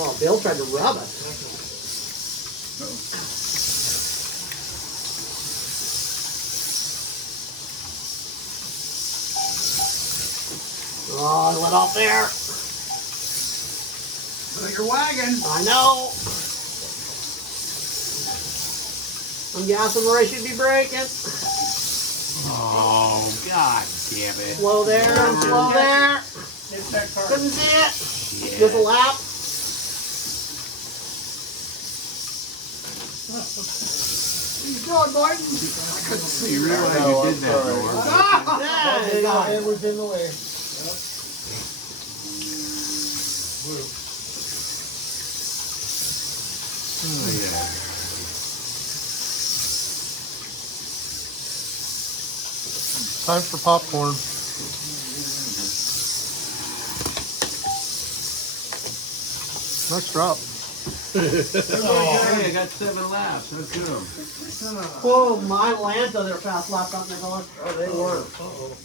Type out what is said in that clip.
Oh, Bill tried to rub it. Oh, I let off there. So you're wagging. I know. I'm guessing where I should be braking. Oh, god damn it. Slow there, slow there. Hit that car. Couldn't see it. Yeah. Just a lap. What are you doing, Martin? I couldn't see. You realize you did that, Norm. Yeah, you got it. It was in the way. Oh, yeah. Time for popcorn. Nice drop. Hey, I got 7 laps. How come? Oh, my Lanta, they're fast lapped up there, fellas. Oh, they were. Uh-oh.